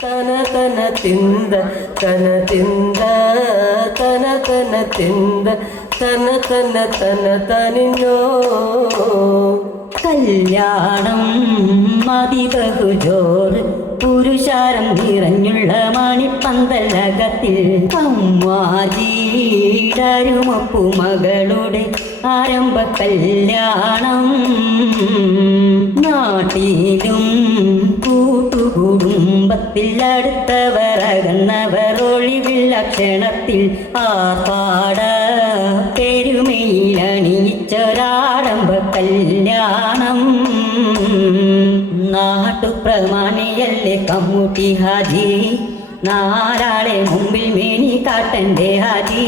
തന തന തിന്ത തന തിന്ത തന തന തിന്ത തന തന തന തനിന്നോ. കല്യാണം മതിബഹുജോറ് പുരുഷാരം നിറഞ്ഞുള്ള മണിപ്പന്തലകത്തിൽ കമ്മാജിടരുമപ്പു മകളുടെ ആരംഭ കല്യാണം. നാട്ടിലും കൂട്ടുകുടുംബത്തിൽ അടുത്തവർ അകന്നവർ ഒളിവില്ല ക്ഷണത്തിൽ ആർപ്പാട പെരുമയിൽ അണിയിച്ചൊരാരംഭ കല്യാണം. നാട്ടുപ്രമാണിയല്ലേ കമ്മൂട്ടി ഹാജി, നാലാളെ മുമ്പിൽ മേനി കാട്ടന്റെ ഹാജി.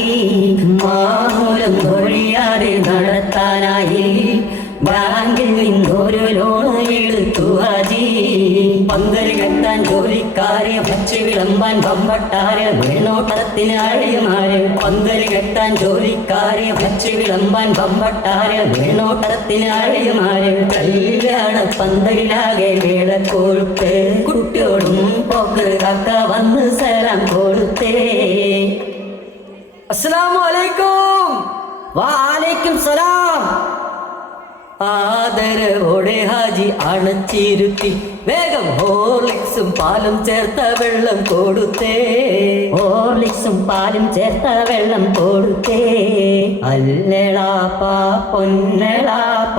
മാമൂലം ഒഴിയാതെ നടത്താനായി ബാങ്കിൽ നിന്നൊരു ലോണ് എടുത്തു ഹാജി. പന്തല് കെട്ടാൻ ജോലിക്കാരെ ഭക്ഷ്യ വിളമ്പാൻ പമ്പട്ടാര് മേൽനോട്ടത്തിന് അഴിമാര്. പന്തല് കെട്ടാൻ ജോലിക്കാരെ ഭക്ഷ്യ വിളമ്പാൻ പമ്പട്ടാര് മേൽനോട്ടത്തിന് അഴിമാര്. കല്യാണ പന്തലിലാകെ വേളക്കൊഴുത്ത് കുട്ടിയോടും പോക്ക് കാക്ക വന്ന് സലാം കൊടുത്തേ. അസ്സലാമു അലൈക്കും. വാലൈക്കും സലാം. ആദരവോടെ ഹാജി അണച്ചിരുത്തി വേഗം ഹോർലിക്സും പാലും ചേർത്ത വെള്ളം കൊടുത്തേ. ഹോർലിക്സും പാലും ചേർത്ത വെള്ളം കൊടുത്തേ. അല്ലളാപ്പ പൊന്നളാപ്പ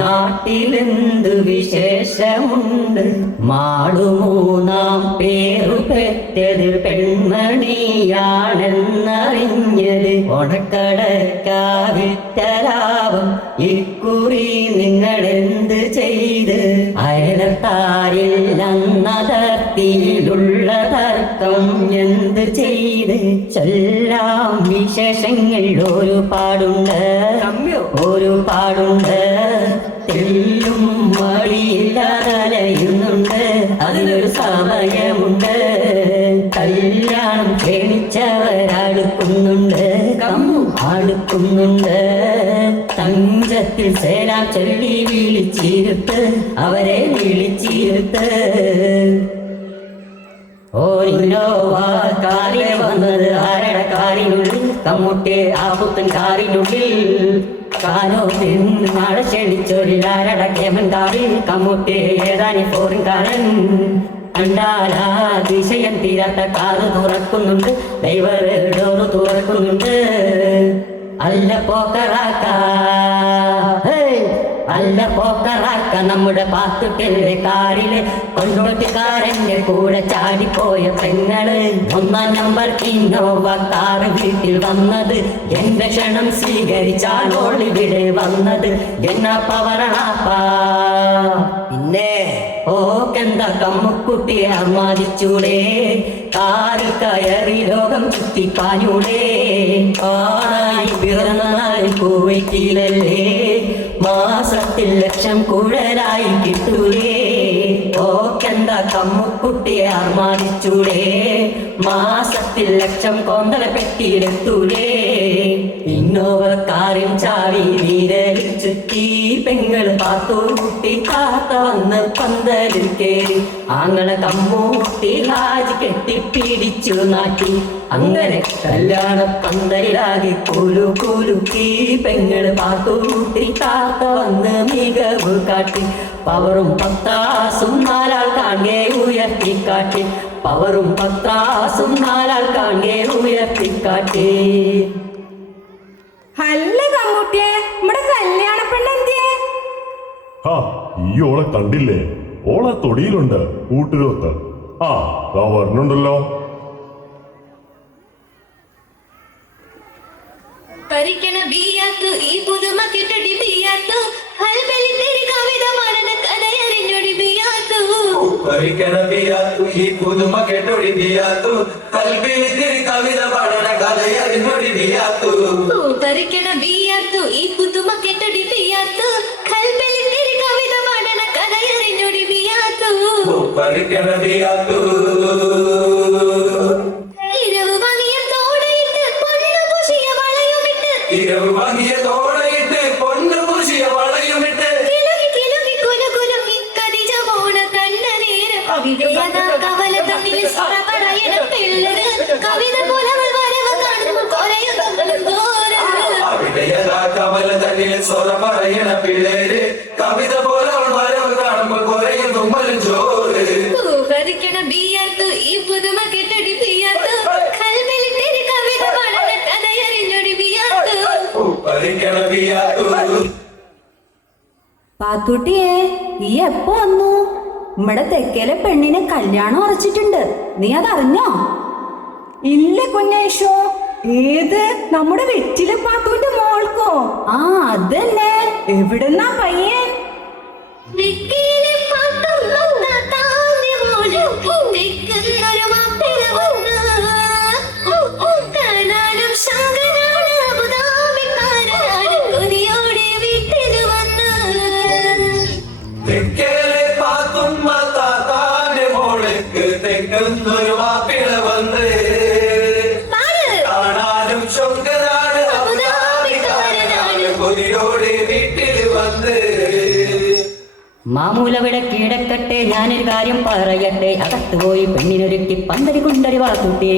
നാട്ടിലെന്തു വിശേഷമുണ്ട്. മാളുമൂന്നാം പേരു പെറ്റത് പെൺമണിയാണെന്നറിഞ്ഞത്. ഉണക്കടക്കാവിറ്റലാവും ഇക്കുറി നിങ്ങളെന്ത് ചെയ്ത്. അയലത്താരിൽ അന്നതിലുള്ള തർക്കം എന്ത് ചെയ്ത്. ചൊല്ലാം വിശേഷങ്ങൾ ഒരുപാടുണ്ട് ഒരുപാടുണ്ട്. തെല്ലും മടിയില്ലാതലയുന്നുണ്ട്, അതിനൊരു സമയമുണ്ട്. കല്യാണം ക്ഷണിച്ചവരടുക്കുന്നുണ്ട്, അടുക്കുന്നുണ്ട്. തഞ്ചത്തിൽ സേലാം ചൊല്ലി വിളിച്ചിരുത്ത്, അവരെ വിളിച്ചിരുത്ത്. ഓരിന്നോവാ കാറിൽ വന്നത് ആരുടെ കാറിനുള്ളിൽ. കമ്മൂട്ടി ആ പുത്തൻ കാറിനുള്ളിൽ. കാനോ നിന്ന് മഴ ക്ഷണിച്ചൊരിലാരുടെ കേമൻ കാറിൽ. കമ്മൂട്ടി ഏതാനി ഫോറിൻ കാരൻ. കണ്ടാലാ ദിശയം തീരാത്ത കാറ് തുറക്കുന്നുണ്ട്, ഡ്രൈവർ ഡോറ് തുറക്കുന്നുണ്ട്. അല്ല പോക്കറാക്ക അല്ല പോക്കറാക്ക നമ്മുടെ പാത്തുട്ടിലെ കാറില് കൊണ്ടോട്ടിക്കാരന്റെ കൂടെ ചാടിപ്പോയ പെങ്ങള്. 1-ാം നമ്പർ ഇന്നോവ കാറ് വീട്ടിൽ വന്നത്. എന്റെ ക്ഷണം സ്വീകരിച്ചാളോൾ ഇവിടെ വന്നത്. എന്നാ പവറാപ്പാ പിന്നെ ഓക്കെന്താ കമ്മുക്കുട്ടിയെ അർമാദിച്ചൂടെ. കാറിൽ കയറി ലോകം ചുറ്റിപ്പാഞ്ഞൂടെ. ആണായി പിറന്നായി കുവൈറ്റിലല്ലേ, മാസത്തിൽ ലക്ഷം കുഴലായി കിട്ടൂലേ. ഓക്കെന്താ കമ്മുക്കുട്ടിയെ അർമാദിച്ചൂടെ. മാസത്തിൽ ലക്ഷം കോന്തല പെട്ടിയിലെത്തൂലേ. ഇന്നോവ കാറിൽ ചാവി വീരലിൽ ചുറ്റി പെങ്ങൾ പാത്തു കുട്ടി കാത്ത വന്ന് പന്തലിൽ കേറി. ആങ്ങളെ കമ്മൂട്ടി ഹാജി കെട്ടിപ്പിടിച്ചു നാട്ടി. അങ്ങനെ കല്യാണ പന്തലിലാകെ കുലു കുലുക്കി. പെങ്ങൾ പാത്തു കുട്ടി കാത്ത വന്ന് മികവ് കാട്ടി. പവറും പത്രാസും നാലാൾ കാണേ ഉയർത്തിക്കാട്ടി. പവറും പത്രാസും നാലാൾ കാണേ ഉയർത്തിക്കാട്ടി. അല്ല കമ്മൂട്ടിയെ, നമ്മുടെ കല്യാണ പെണ്ണെന്തിയെ? ഈ ഓളെ കണ്ടില്ലേ? ഓളെ തൊടിയിലുണ്ട് കൂട്ടുരോത്ത്. വരണുണ്ടല്ലോ. പരിക്കണ ബിയാത്തു ഈ പുതുമ കിട്ടടി ബിയാത്തു. ഹൽബലി തെരി കവിത പാടണ കഥയറിഞ്ഞൊടി ബിയാത്തു. പരിക്കണ ബിയാത്തു ഈ പുതുമ കേട്ടൊടി ബിയാത്തു. ഹൽബലി തെരി കവിത പാടണ കഥയറിഞ്ഞൊടി ബിയാത്തു. പരിക്കണ ബിയാത്തു ഈ പുതുമ കേട്ടടി ബിയാത്തു. ഹൽബലി തെരി കവിത പാടണ കഥയറിഞ്ഞൊടി ബിയാത്തു. പരിക്കണ ബിയാത്തു ഇരവ് വാങ്ങിയ തോടയിട്ട് പൊന്നു പൂശിയ വളയുമിട്ട്. ഇരവ് വാങ്ങിയ തോടയിട്ട് പൊന്നു പൂശിയ വളയുമിട്ട്. കിലുങ്ങി കിലുങ്ങി കുലു കുലുങ്ങി കതിജ പോണ കണ്ണ നേരം. വിജയത കവല തമ്മിൽ സൊറ പറയണ പിള്ളേര് കവിത പോലെ അവൾ വരവ് കാണുമ്പോ കുറയും തുമ്മലും ചോറ് പൂകരിക്കണ ബിയർത്തു ഈ പുതുമ കെട്ടടി ബിയർത്തു കൽബിലിട്ടിരി കവിത പാടണ കഥയറിഞ്ഞൊടി ബിയർത്തു പൂപ്പറിക്കണ ബിയാത്തു. പാത്തൂട്ടിയെ ഈ എപ്പോ വന്നു? നമ്മടെ തെക്കേലെ പെണ്ണിനെ കല്യാണം ഉറച്ചിട്ടുണ്ട്, നീ അതറിഞ്ഞോ? ഇല്ല കുഞ്ഞേഷോ. ഏത്? നമ്മുടെ വെറ്റിലെ പാത്തൂന്റെ മോൾക്കോ? ആ അതന്നെ. എവിടെന്നാ പയ്യൻ? വിക്കിലെ പാട്ടും വന്ന താന്റെ മോളും തെക്കുന്നൊരു മാപ്പിള വന്നു കാണാനും ശങ്കരാണ് അബുദാബിക്കാരനാണ് കൊതിയോടെ വീട്ടിൽ വന്നു തെക്കേലെ പാത്തുമ്മ താത്താന്റെ മോൾക്ക് തെക്കുന്നൊരു മാപ്പിള വന്ന് കാണാനും ശങ്കരാണ് അബുദാബിക്കാരനാണ് കൊതിയോടെ വീട്ടിൽ വന്ന്. മാമൂലവിടെ കീഴക്കട്ടെ, ഞാനൊരു കാര്യം പറയട്ടെ. അകത്ത് പോയി പെണ്ണിനൊരുക്കി പന്തരി കുണ്ടരി വളർത്തുട്ടേ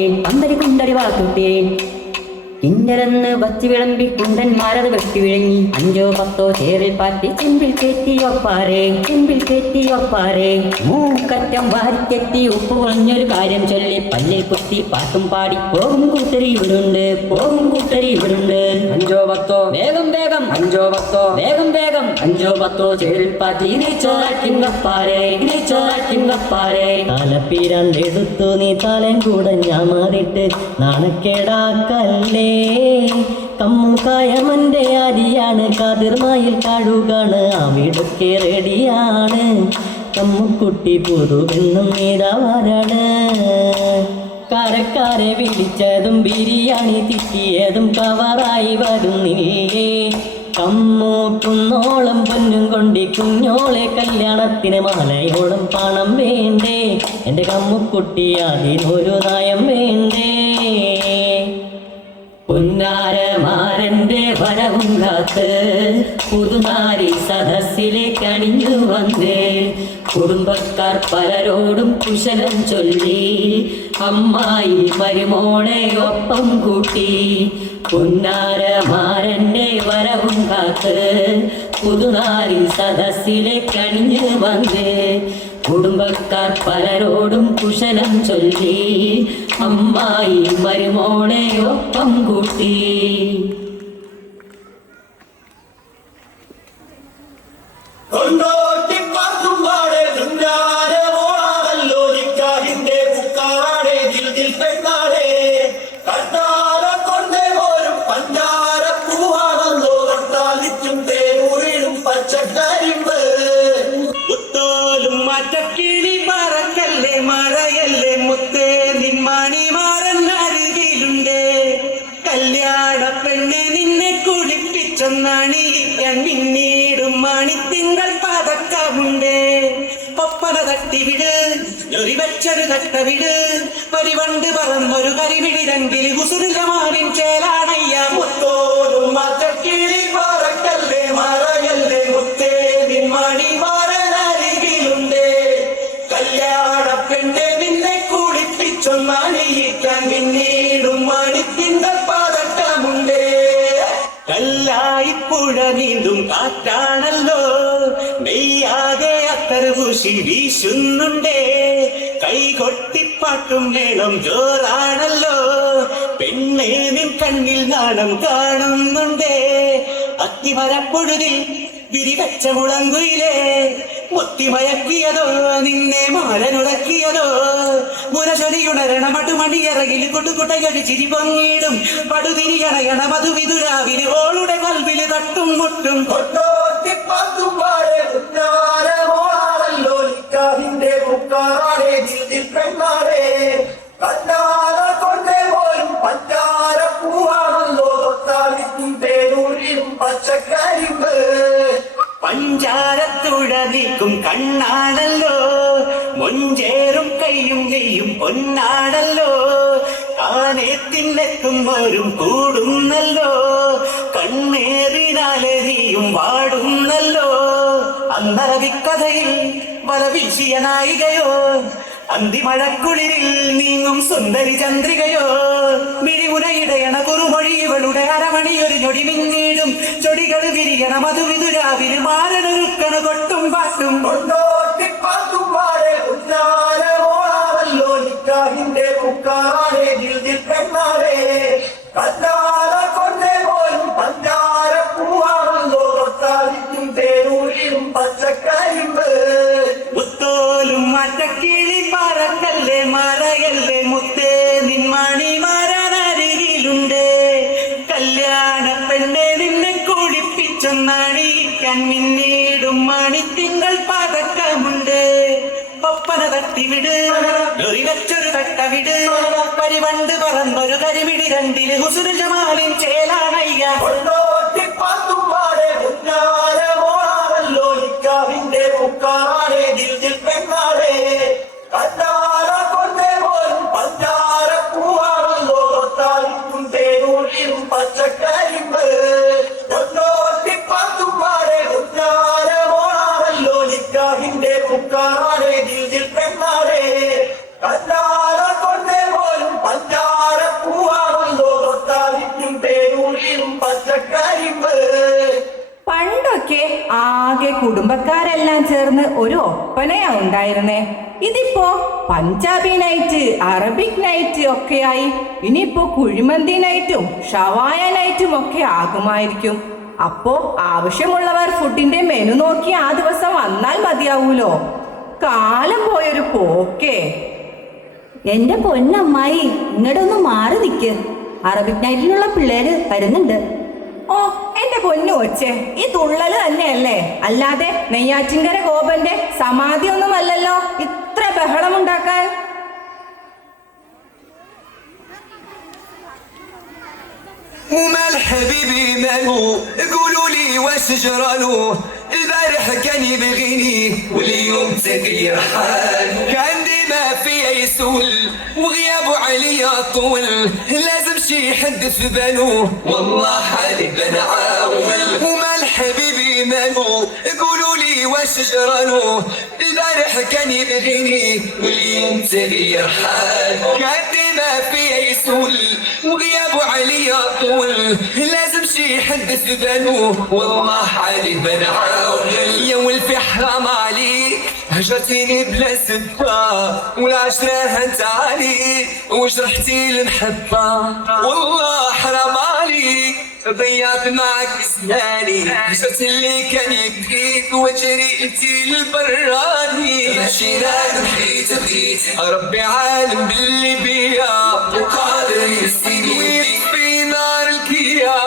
കിന്നരെന്ന് വച്ച് വിളമ്പി കുണ്ടന്മാരത് വെട്ടി വിഴുങ്ങി 5 or 10 ചേറിൽ പാറ്റി ചെമ്പിൽ കയറ്റി ഒപ്പാരെ മൂക്കറ്റം വാരിക്കെത്തി ഉപ്പ് കുറഞ്ഞൊരു കാര്യം ചൊല്ലി പല്ലിൽ കുത്തി പാട്ടും പാടി പോകും കൂട്ടരി ഇവിടുണ്ട് 5 or 10 വേഗം 5 or 10 വേഗം 5 or 10 ചേറിൽ പാറ്റി ചോറാക്കിങ്ങപ്പാരെ തലപ്പീരാണ്ടെടുത്തു നീ തലം കൂടെ ഞാൻ മാറിയിട്ട് നാണക്കേടാക്കല്ലേ. കമ്മുകായമന്റെ അരിയാണ്, കതിർമായിൽ കഴുകാണ്, അവിടൊക്കെ റെഡിയാണ്. കമ്മുക്കുട്ടി പുതുവെന്നും നീതാവാരാണ്. കരക്കാരെ വിളിച്ചതും ബിരിയാണി തിറ്റിയതും കവറായി വരുന്നില്ലേ. കമ്മൂക്കുന്നോളം പൊന്നും കൊണ്ടി കുഞ്ഞോളെ കല്യാണത്തിന് മാലയോളം പണം വേണ്ടേ. എൻ്റെ കമ്മുക്കുട്ടി അതിനൊരു നയം വേണ്ടേ. പുന്നാരമാരന്റെ വരവും കാത്ത് പുതുനാരി സദസ്സിലേക്ക് അണിഞ്ഞു വന്നേ. കുടുംബക്കാർ പലരോടും കുശലം ചൊല്ലി അമ്മായി മരുമോളെ ഒപ്പം കൂട്ടി. പുന്നാരമാരന്റെ വരവും കാത്ത് പുതുനാരി സദസ്സിലേക്ക് അണിഞ്ഞു വന്നേ. കുടുംബക്കാർ പലരോടും കുശലം ചൊല്ലി അമ്മായി മരുമോളെ ഒപ്പം കൂട്ടി. കൊണ്ടോട്ടി പാത്തുമ്പാടെ ദുഞ്ഞാരെ മോളാണല്ലോ നിക്കാഹിന്റെ മുക്കാറാടെ ദിൽ പെണ്ണാടെ കണ്ടാര കൊണ്ടേ പോലും പഞ്ചാര പൂവാണല്ലോ തൊട്ടാലിച്ചും തേനൂരിലും പച്ചക്കരിമ്പ് മുത്തോലും മറ്റക്കിളി മറക്കല്ലേ മറയല്ലേ മുത്തേ നിന്മണി മാറൻ അരികിലുണ്ട്. കല്യാണ പെണ്ണെ നിന്നെ കുളിപ്പിച്ചൊന്നണിയിക്കാൻ പിന്നീടും മണിത്തിങ്കൾ പതക്കമുണ്ട്. ഒപ്പന തട്ടിവിട് ഞൊറി വെച്ചൊരു തട്ടവിട് പരിവണ്ട് പറന്നൊരു കരിവിടി രണ്ടിൽ കുസുരമാലിൻ ചേലാണയ്യ. മുത്തോലും മറ്റക്കിളി മറക്കല്ലേ മറയല്ലേ മുത്തേ നിന്മണി മാറൻ അരികിലുണ്ട്. കല്യാണ പെണ്ണെ നിന്നെ കുളിപ്പിച്ചൊന്നണിയിക്കാൻ പിന്നീടും മണിത്തിങ്കൾ പതക്കമുണ്ട്. കല്ലായിപ്പുഴ നീന്തും കാറ്റാണല്ലോ നെയ്യാകെ അത്തറ് പൂശി വീശുന്നുണ്ടേ. കൈകൊട്ടിപ്പാട്ടും വേണം ജോറാണല്ലോ പെണ്ണേ നിൻ കണ്ണിൽ നാണം കാണുന്നുണ്ടേ. അത്തിമരപ്പൊഴുതിൽ വിരിവെച്ച മുളങ്കുയിലേ മുത്തിമയക്കിയതോ നിന്നെ മാരനുടക്കിയതോ. മുരശൊലിയുണരണ മട്ടുമണിയറകിൽ കൊട്ടുകുട്ടയൊരു ചിരി പൊങ്ങിടും പടുതിരിയണയണ മധുവിതുരാവിന് ഓളുടെ കൽവില് തട്ടും മുട്ടും. കൊണ്ടോട്ടി പാത്തുമ്പാടെ ദുഞ്ഞാരെ മോളാണല്ലോ നിക്കാഹിന്റെ മുക്കാറാടെ ദിൽ പെണ്ണാടെ കണ്ടാര കൊണ്ടേ പോലും പഞ്ചാര പൂവാണല്ലോ തൊട്ടാലിച്ചും തേനൂരിലും പച്ചക്കരിമ്പ്. പഞ്ചാരത്തുഴ നീക്കും കണ്ണാണല്ലോ മൊഞ്ചേറും കയ്യും നെയ്യും പൊന്നാണല്ലോ. കാനേത്തിനെത്തും വരും കൂടുന്നല്ലോ കണ്ണേറിനാലെറിയും വാടുന്നല്ലോ. അന്നറവിക്കഥയിൽ വല വീശിയ നായികയോ അന്തിമഴക്കുളിരിൽ നീങ്ങും സുന്ദരി ചന്ദ്രികയോ മിഴിമുനയിടയണ കുറുമൊഴി ഇവളുടെ അരമണിയൊരു ഞൊടി മിന്നീടും ചൊടികൾ വിരിയണ മധുവിതുരാവിൽ മാരനൊരുക്കണ കൊട്ടും പാട്ടും മുത്തോലും മറ്റക്കിളി പറക്കല്ലേ മറയല്ലേ മുത്തേ നിന്മണി മരനരികിലുണ്ട് കല്യാണ പെണ്ണെ നിന്നെ കുളിപ്പിച്ചൊന്നണിയിക്കാൻ മിന്നീടും മണിത്തിങ്കൾ പതക്കമുണ്ട് ഒപ്പന തട്ടിവിട് ഒരു വെച്ചൊരു തട്ടവിട് പരിവണ്ട് പറന്നൊരു കരിമിടി രണ്ടില് ഹുസുരു ജമാലിൻ ചേലാണയ്യ പണ്ടൊക്കെ ആകെ കുടുംബക്കാരെല്ലാം ചേർന്ന് ഒരു ഒപ്പനയാ ഉണ്ടായിരുന്നേ. ഇതിപ്പോ പഞ്ചാബി നൈറ്റ്, അറബിക് നൈറ്റ് ഒക്കെയായി. ഇനിയിപ്പോ കുഴിമന്തി നൈറ്റും ഷവായ നൈറ്റും ഒക്കെ ആകുമായിരിക്കും. അപ്പോ ആവശ്യമുള്ളവർ ഫുഡിന്റെ മെനു നോക്കി ആ ദിവസം വന്നാൽ മതിയാവൂലോ. കാലം പോയൊരു പോക്കേ. എന്റെ പൊന്നമ്മായി, ഇങ്ങോട്ടൊന്ന് മാറി നിൽക്ക്. അറബിക് നൈറ്റിനുള്ള പിള്ളേര് വരുന്നുണ്ട്. ഓ എന്റെ പൊന്നു കൊച്ചേ, ഈ തുള്ളല് തന്നെയല്ലേ, അല്ലാതെ നെയ്യാറ്റിൻകര ഗോപന്റെ സമാധി ഒന്നുമല്ലല്ലോ ഇത്ര ബഹളമുണ്ടാക്കാൻ. ومال حبيبي مالو قولوا لي واش جرالو البارح كان يبغيني واليوم تغير حال كان ديما في يسول وغيابه عليا طول لازم شي حد في بالو والله حالي بنعاول ومال حبيبي مالو قولوا لي واش جرالو البارح كان يبغيني واليوم تغير حال كان ديما في يسول وغيابه عليا طول لازم شي حد في بالو والله حالي بنعاول يا ولفي حرام عليك هجرتيني بلا سبة والعشرة هنت عليك وجرحتي المحبة والله حرام عليك ضيعت معك سناني هجرت اللي كان يبكيك وجريتي للبراني ماشي نادم بغيت ربي عالم باللي بيا وقادر يسقيني في نار الكيا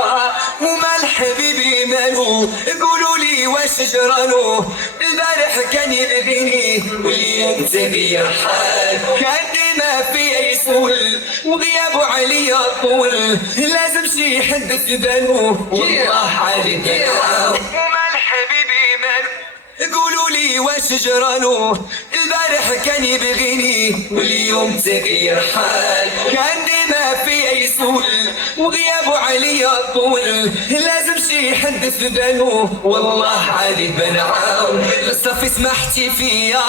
ومال حبيبي مالو قولوا لي واش جرالو البارح كان يبغيني واليوم تغير حال كان ديما في يسول وغيابه عليا طول لازم شي حد في بالو والله حالي ومال حبيبي مالو قولوا لي واش جرالو البارح كان يبغيني واليوم تغير حال كان ديما في يسول وغيابه عليا طول لازم شي حد في بالو والله حالي بنعاون صافي سمحتي فيا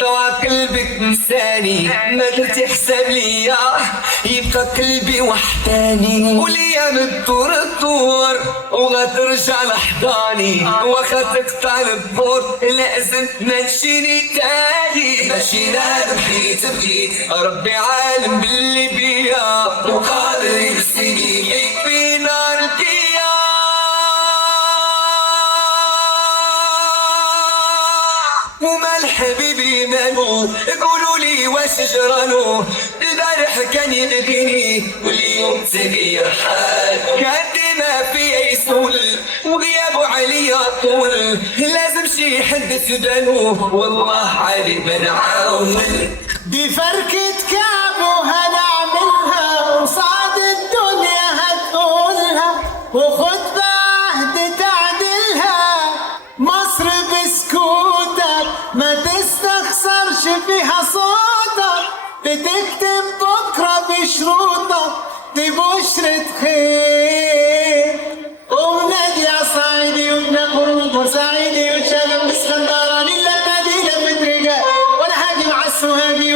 طلع قلبك نساني ما درتي حساب ليا يبقى قلبي وحداني والايام تدور وغترجع لحضاني واخا تقطع البور لازم تمشيني تاني ماشي نادم حيت بغيت ربي عالم باللي بيا وقادر يسقيني في نار الكيا ومال حبيبي مالو قولوا لي واش جرالو البارح كان يبغيني واليوم تغير حال كان ديما في يسول وغيابه عليا طول لازم شي حد في بالو والله حالي بنعاون دي فركة كعب وهنعملها وصعد الدنيا هتقولها وخد بعهد تعدلها مصر بسكوتك ما تستخسرش فيها صوتك بتكتب بكرة بشروطك دي بشرة خير ونادي يا صعيدي ونقول بورسعيدي وشالم اسكندراني لما دي لما رجال وانا هاجي مع السوهاجي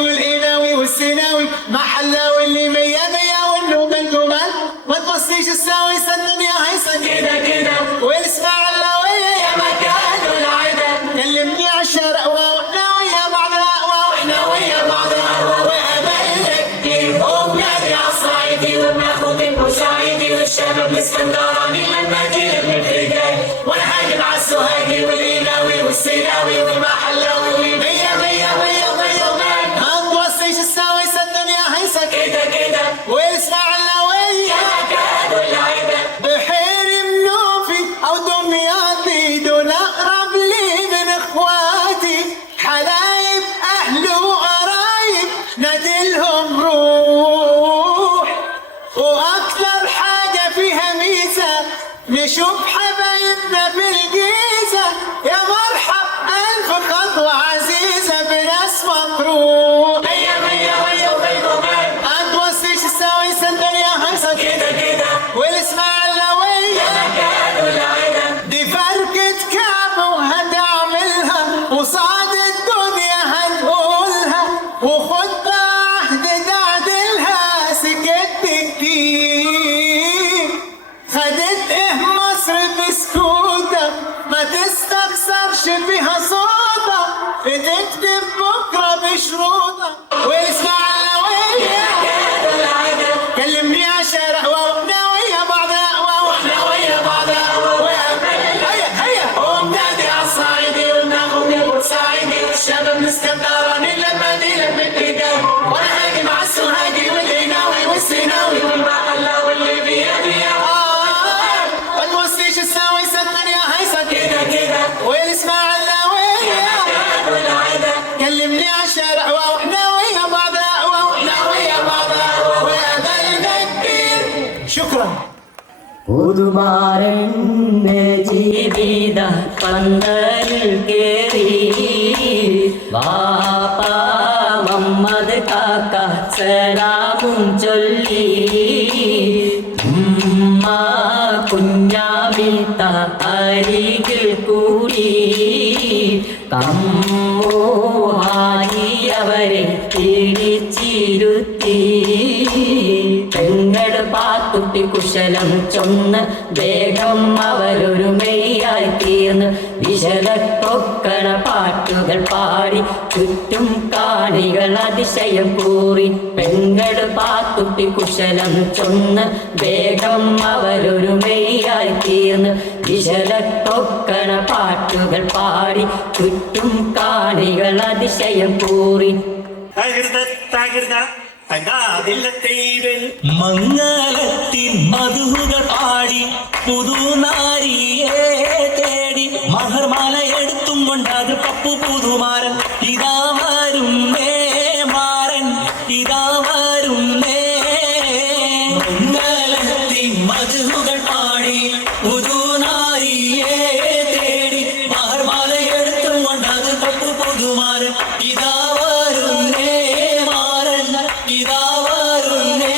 الاسكندراني لما جينا بنتلقى وانا حاجب عالسوهاجي واللي ناوي والسيناوي والمحلاوي مية مية مية مية مان هتوصيش الساوي الدنيا هيسك كده كده واسمع النوية يا كاد والعيبة بحير منوفي او دمياطي دول اقرب لي من اخواتي حلايب اهل وقرايب نادلهم روح واكثر حاجة فيها ميزة نشوف حبايبنا في الجيزة يا مرحب الف خطوة عزيزة بناس مطروح مية مية مية ومية مان هتوصيش الساوي الدنيا هيسك كده كده والاسماعيلاوية يا كاد والعيبة دي فركة كعب وهتعملها وصعد الدنيا هنقولها وخد بعهد تعدلها سكت كتير خدت ايه مصر بسكوتك ما تستخسرش فيها صوتك بتكتب بكرة بشروطك والاسماعيلاوية كلمني عشان واحنا ويا بعض واحنا ويا بعض هيا هيا ومنادي عالصعيدي وناخد البورسعيدي والشباب الاسكندراني لما دي لما تلقى وانا هاجي مع السوهاجي والقناوي والسيناوي والمحلة واللي بيا بيا ما توصيش الساوي الدنيا هيسك كده كده والاسماعيلاوية والعيبة كلمني عالشارع واحنا ويا بعض واحنا ويا بعض وقابلنا كتير شكرا പുതുമാരന് ജീവിത പന്തലിൽ കേറി വാപ്പ മമ്മദ് കാക്ക സലാമും ചൊല്ലി ഉമ്മ കുഞ്ഞാമിത്ത അരികിൽ കൂടി കമ്മോഹാരിയവരെ പിടിച്ചിരുത്തി പെങ്ങൾ പാത്തുട്ടി കുശലം ചൊന്ന് വേഗം അവരൊരു മെയ്യായി തീർന്ന് വിശലക്കൊക്കണ പാട്ടുകൾ പാടി ചുറ്റും കാണികൾ അതിശയം കൂറി പെങ്ങൾ പാത്തുട്ടി കുശലം ചൊന്ന് വേഗം അവരൊരു മെയ്യായി തീർന്ന് വിശലക്കൊക്കണ പാട്ടുകൾ പാടി ചുറ്റും കാണികൾ അതിശയം കൂറി മംഗളത്തിൻ മധുകൾ പാടി പുതുനാരിയെ തേടി മഹർമാല എടുത്തും കൊണ്ടത് പപ്പു പുതുമാരൻ ഇതാ വരുന്നേ മാരൻ ഇതാ വരുന്നേ മംഗളത്തിൻ മധുകൾ പാടി പുതുനാരിയെ തേടി മഹർമാല എടുത്തും കൊണ്ടത് പപ്പു പുതുമാരൻ ഇതാ വരുന്നേ മാരൻ ഇതാ വരുന്നേ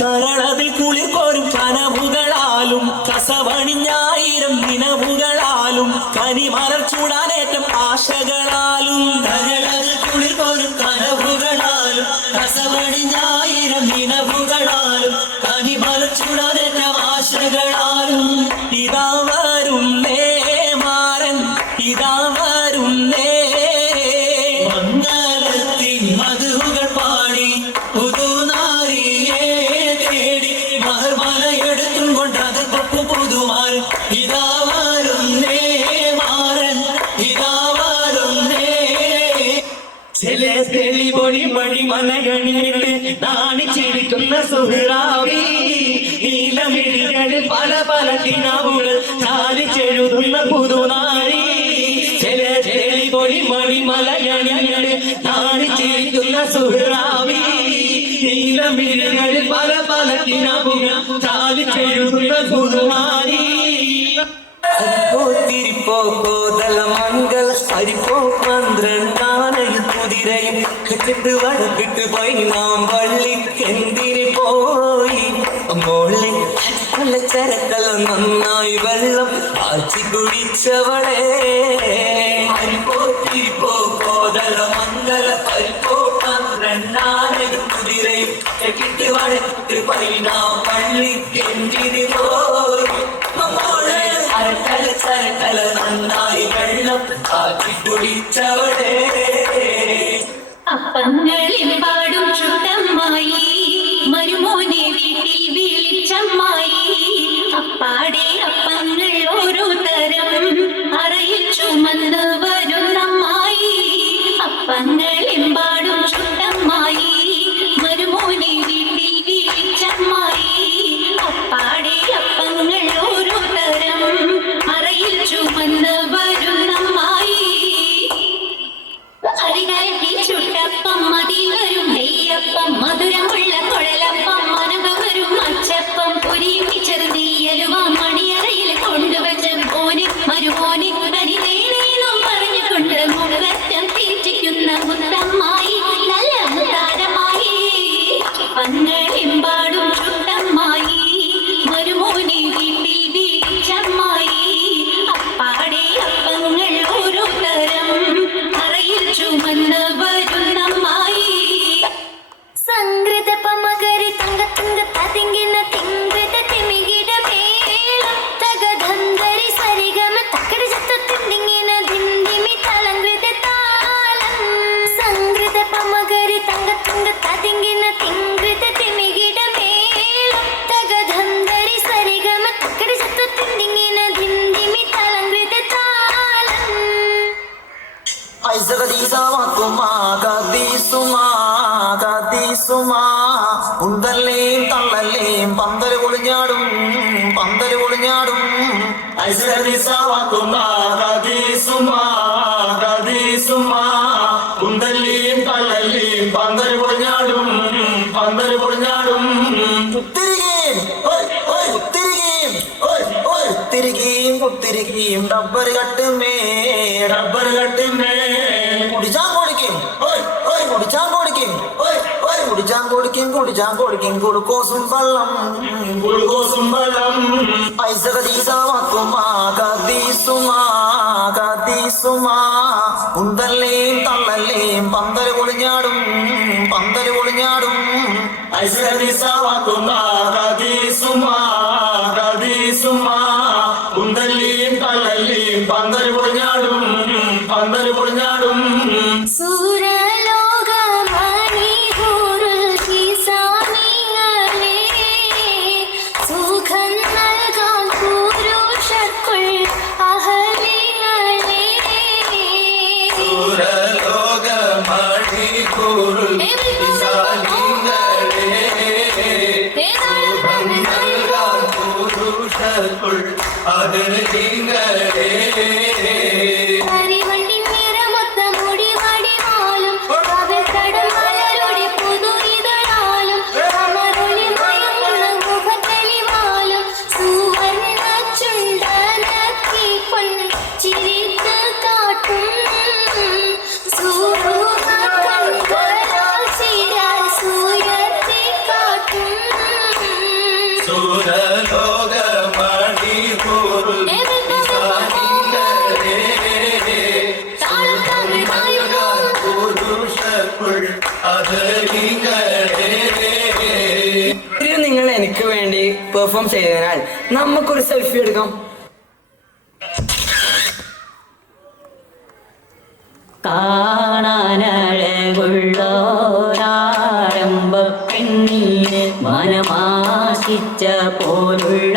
കരളതിൽ കുളിർ കോരും കനവുകളാലും കസവണിഞ്ഞായിരം നിലവുകളാലും കനിമലർ ചൂടാനേറ്റം ആശകളാലും കരളതിൽ കുളിർ കോരും കനവുകളാലും കസവണിഞ്ഞായിരം നിലവുകളാലും കനിമലർ ചൂടാനേറ്റം ആശകളാലും ഇതാ വരുന്നേ മാരൻ ഇതാ വരുന്നേ മംഗളത്തിൻ മധുകൾ പാടി പുതുനാരിയെ തേടി മഹർമാല എടുത്തും കൊണ്ടത് പപ്പു പുതുമാരൻ ഇതാ വരുന്നേ മാരൻ ഇതാ വരുന്നേ ചില തെളിപൊളി മണിമലകളിട്ട് നാണിച്ചിരിക്കുന്ന സുഹൃറാവി നീലമിഴികളിൽ പല പല കിനാവുകൾ ചാലിച്ചെഴുതുന്ന പുതുനാരി ചില തെളിപൊളി മണിമലകളിട്ട് നാണിച്ചിരിക്കുന്ന സുഹൃറാവി നീലമിഴികളിൽ പല പല കിനാവുകൾ ചാലിച്ചെഴുതുന്ന പുതുനാരി തിരിപ്പോ കോതല മംഗൾ ഹരിപ്പോ പന്ത്രണ്ടാനയും കുതിരയും കെട്ടിട്ട് വടക്കിട്ട് പോയി നാം വള്ളിക്കെന്തിന് പോയി മോളെ ചരക്കല നന്നായി വെള്ളം ആച്ചി കുടിച്ചവളെ ഹരിപ്പോ തിരിപ്പോ കോതല മംഗള ഹരിപ്പോ പന്ത്രണ്ടാനയും കുതിരയും കെട്ടിട്ട് വടക്കിട്ട് പോയി നാം വള്ളിക്കെന്തിന് പോയി മോളെ ചരക്കല നന്നായി വെള്ളം ആക്കി കുടിച്ചവളെ അപ്പങ്ങളിൽ പാടും ചുട്ടമ്മായി മരുമോനെ വീട്ടിൽ വീട്ടിൽ വിളിച്ചമ്മായി അപ്പാടെ അപ്പങ്ങൾ ഓരോ തരം അറയിൽ ചുമന്ന് വരുന്നമ്മായി അപ്പങ്ങളെമ്പാടും ചുട്ടമ്മായി മരുമോനെ വീട്ടിൽ വിളിച്ചമ്മായി അപ്പാടെ അപ്പങ്ങൾ ഓരോ തരം അറയിൽ ചുമന്ന് വരുന്നമ്മായി അരികരട്ടി ചുട്ടപ്പം മതി വരും നെയ്യപ്പം മധുരമുള്ള കുഴലപ്പം മനവ് വരും അച്ചപ്പം പൊരിയും ചെറുതീയലുവ മണിയറയിൽ കൊണ്ടുവച്ച മോനെ മരുമോനെ അരിതേനേന്നും പറഞ്ഞുകൊണ്ട് മുഖത്തം തീറ്റിക്കുന്ന മുത്തമ്മായി നല്ല മുത്താരമായി പങ്ങളെമ്പാടും ചുട്ടമ്മായി മരുമോനെ വീട്ടിൽ വീച്ചമ്മായി അപ്പാടെ അപ്പങ്ങൾ ഓരോ തരം അറയിൽ ചുമന്ന് വരുന്നമ്മായി സംഗൃത പമകരി തങ്ക തങ്ക തതിങ്കിന തിങ്കൃത തിമികിട മേളം തകധന്തരി സരിഗമ തക്കട ചത്ത തിണ്ടിങ്ങിന ധിന്ദിമി തലങ്കൃത താളം സംഗൃത പമകരി തങ്ക തങ്ക തതിങ്കിന തിങ്കൃത തിമികിട മേളം തകധന്തരി സരിഗമ തക്കട ചത്ത തിണ്ടിങ്ങിന ധിന്ദിമി തലങ്കൃത താളം ഉന്തല്ലേം തള്ളല്ലേം പന്തല് പൊളിഞ്ഞാടും ഉന്തല്ലേം തള്ളല്ലേം പന്തല് പൊളിഞ്ഞാടും കുത്തിരികയും ഡബ്ബർ കട്ടുമേ കുടിച്ചാൻ കൊടുക്കും കുടുക്കോസും വെള്ളം പൈസ കതീസുമാ ഉന്തല്ലേം തള്ളല്ലേം പന്തല് പൊളിഞ്ഞാടും പൈസ കതീസുമാ ഉന്തല്ലേം തള്ളല്ലേം പന്തല് പൊളിഞ്ഞാടും സുരലോകമണി ഗുരുൽ കിസാനികളെ സുഖം നൽകാൻ പുരുഷർക്കുൾ അഹലികളെ സുരലോകമണി ഗുരുൽ കരിവണ്ടി നിറമൊത്ത മുടി വടിവാലും കടൽ മലരുടെ പുതുയിതളാലും അമരൊളി മയമുള്ള മുഖത്തെളിവാലും സുവർണ്ണ ചുണ്ടനത്തി പൊന്ന് ചിരിത്ത് കാട്ടും സൂര്യ കൺകളാൽ ചിരാൽ സൂര്യത്തെ കാട്ടും സുരലോകമണി ഗുരുൽ നിങ്ങൾ എനിക്ക് വേണ്ടി പെർഫോം ചെയ്തതിനാൽ നമുക്കൊരു സെൽഫി എടുക്കാം. കാണാനഴകുള്ളോരാരംഭ പെണ്ണിന് മനമാശിച്ച പോലുള്ള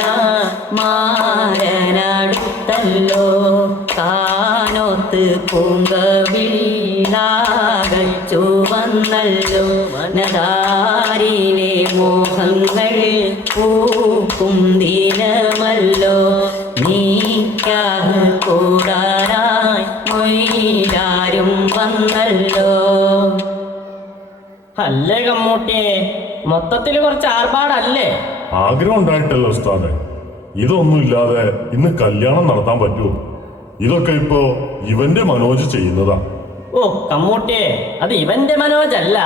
മാരനടുത്തല്ലോ കാനോത്ത് പൂങ്കവില്ലാകൾ ചുവന്നല്ലോ വനധാരിലെ മോഹങ്ങൾ പൂക്കും ദിനമല്ലോ നീക്കാഹ് കൂടാനായി മൊയിലാരും വന്നല്ലോ. അല്ലേ കമ്മൂട്ടിയെ, മൊത്തത്തിൽ കുറച്ച് ആർഭാടല്ലേ? ആഗ്രഹം ഉണ്ടായിട്ടല്ലോ ഉസ്താദെ. ഇതൊന്നുമില്ലാതെ ഇന്ന് കല്യാണം നടത്താൻ പറ്റുമോ? ഇതൊക്കെ ഇപ്പോ ഇവന്റെ മനോജ് ചെയ്യുന്നതാ. ഓ കമ്മൂട്ടിയെ, അത് ഇവന്റെ മനോജ് അല്ല,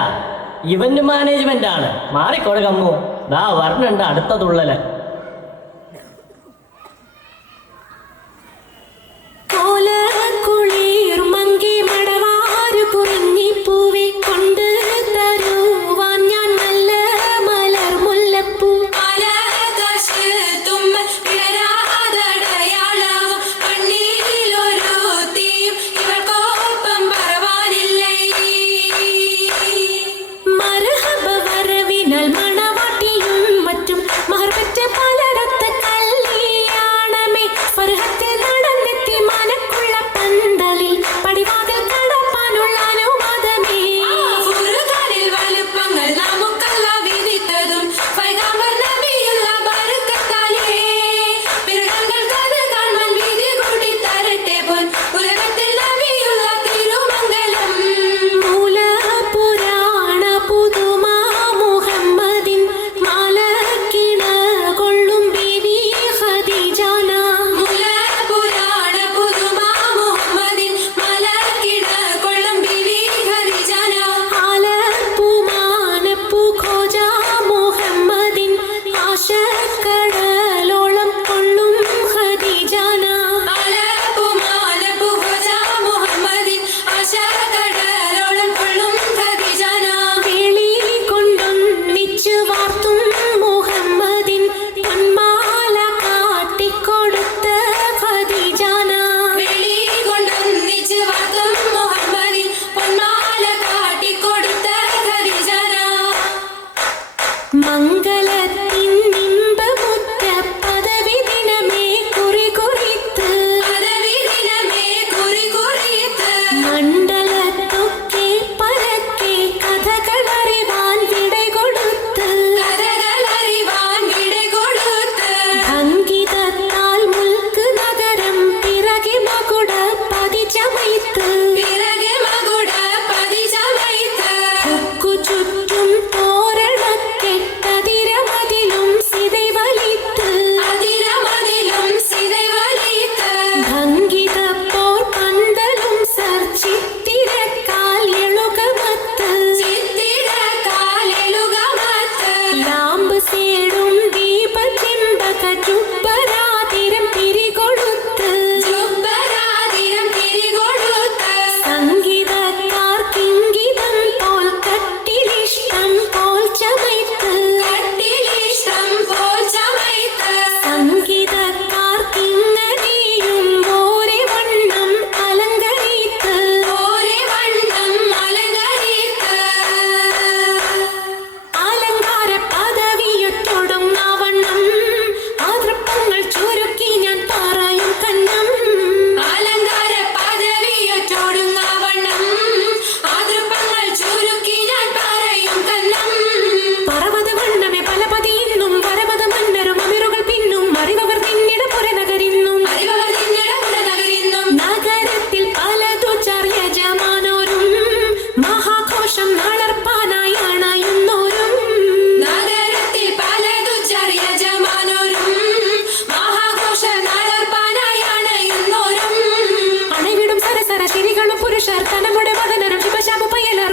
ഇവന്റ് മാനേജ്മെന്റ് ആണ്. മാറിക്കോടെ കമ്മു, ദാ വരണുണ്ട് അടുത്ത തുള്ളല്. മണവാട്ടിയും മറ്റും